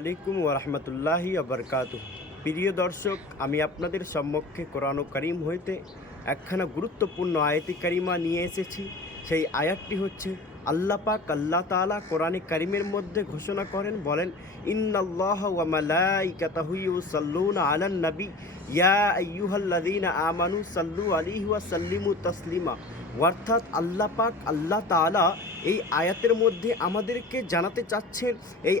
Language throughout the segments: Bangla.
আলাইকুম ওরহমতুল্লাহি আবরকাতুহ। প্রিয় দর্শক, আমি আপনাদের সম্মুখে কোরআন কারীম হইতে একখানা গুরুত্বপূর্ণ আয়াতি কারিমা নিয়ে এসেছি। সেই আয়াতটি হচ্ছে আল্লাহ পাক আল্লাহ তাআলা কোরআনে কারিমের মধ্যে ঘোষণা করেন, বলেন, ইন্নাল্লাহা ওয়া মালাইকাতাহু ইউসাল্লুনা আলান নবী ইয়া আইয়ুহাল্লাযীনা আমানু সাল্লু আলাইহি ওয়া সাল্লিমু তাসলিমা। অর্থাৎ আল্লাহ পাক আল্লাহ তাআলা এই আয়াতের মধ্যে আমাদেরকে জানাতে চাচ্ছেন, এই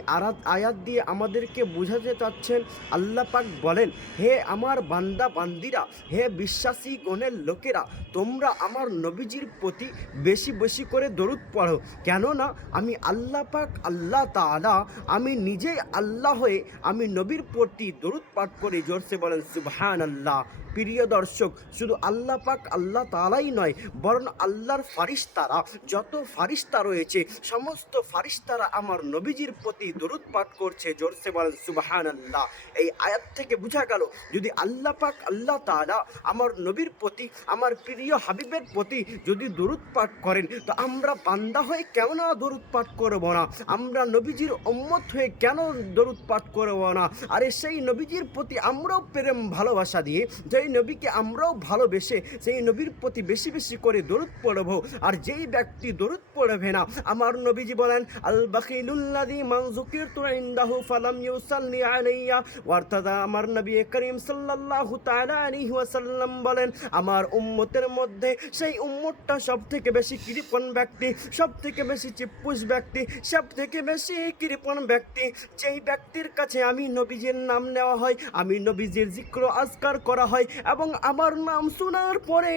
আয়াত দিয়ে আমাদেরকে বোঝাতে চাচ্ছেন। আল্লাহ পাক বলেন, হে আমার বান্দা বান্দিরা, হে বিশ্বাসী গণের লোকেরা, তোমরা আমার নবীজির প্রতি বেশি বেশি করে দরুদ পড়ো। কেননা আমি আল্লাহ পাক আল্লাহ তাআলা, আমি নিজেই আল্লাহ হয়ে আমি নবীর প্রতি দরুদ পাঠ করি। জোরসে বলেন সুবহানাল্লাহ। প্রিয় দর্শক, শুধু আল্লাহ পাক আল্লাহ তাআলাই নয়, বরং আল্লাহর ফারিস্তারা, যত ফারিস্তা রয়েছে সমস্ত ফারিস্তারা আমার নবীজির প্রতি দরুদ পাঠ করছে। জোরসে বলেন সুবহানাল্লাহ। এই আয়াত থেকে বোঝা গেল, যদি আল্লাহ পাক আল্লাহ তাআলা আমার নবীর প্রতি, আমার প্রিয় হাবিবের প্রতি যদি দরুদ পাঠ করেন, তো আমরা বান্দা হয়ে কেন না দরুদ পাঠ করব না? আমরা নবীজির উম্মত হয়ে কেন দরুদ পাঠ করব না? আরে সেই নবীজির প্রতি আমরাও প্রেম ভালোবাসা দিয়ে, যেই নবীকে আমরাও ভালোবেসে সেই নবীর প্রতি বেশি বেশি করে দরুদ পড়ব। আর যেই ব্যক্তি দরুদ পড়বে না, আমার নবীজি বলেন, আল বাখিলুল্লাযী মান যুকিরতু ইনদাহু ফালাম ইউসাল্লি আলাইয়া। অর্থাৎ আমার নবী করিম সাল্লাল্লাহু তাআলা আলাইহি ওয়াসাল্লাম বলেন, আমার উম্মতের মধ্যে সেই উম্মতটা সবথেকে বেশি কৃপণ ব্যক্তি, সবথেকে বেশি চিপ্পুস ব্যক্তি, সবথেকে বেশি কৃপণ ব্যক্তি, যেই ব্যক্তির কাছে আমি নবীজির নাম নেওয়া হয়, আমি নবীজির জিক্র আজকার করা হয়, এবং আমার নাম শোনার পরে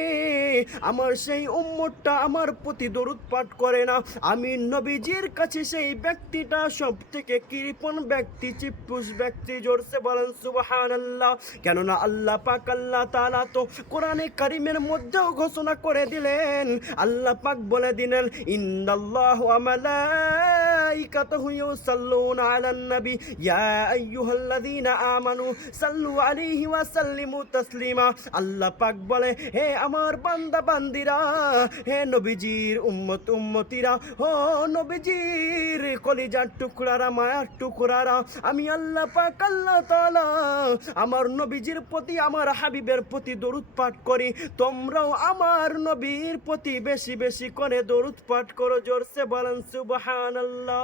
আমার সেই উম্মতটা আমার প্রতি দরুদ পাঠ করে না, আমি নবীজির কাছে সেই ব্যক্তিটা সব থেকে কৃপণ ব্যক্তি, চিপ্পুস ব্যক্তি। জোরসে বলেন সুবহানাল্লাহ। কেননা আল্লাহ পাক আল্লাহ তাআলা তো কোরআনে কারিমের মধ্যেও ঘোষণা করে দিলেন, আল্লাহ পাক বলে দিলেন, ইন্নাল্লাহু ওয়া মালাইকাতাহু ইউসাল্লুনা আলান নবী ইয়া আইয়ুহাল্লাযীনা আমানু সাল্লু আলাইহি ওয়া সাল্লিমু তাসলিমা। আল্লাহ পাক বলে, হে আমার বান্দা বান্দিরা, হে নবীজির উম্মত উম্মতিরা, ও নবীজির কলিজার টুকরারা, মায়ার টুকরারা, আমি আল্লাহ পাক আল্লাহ তাআলা আমার নবীজির প্রতি, আমার হাবিবের প্রতি দরুদ পাঠ করি। তোমরাও আমার নবীর প্রতি বেশি বেশি করে দরুদ পাঠ করো। জোরসে বলেন সুবহানাল্লাহ।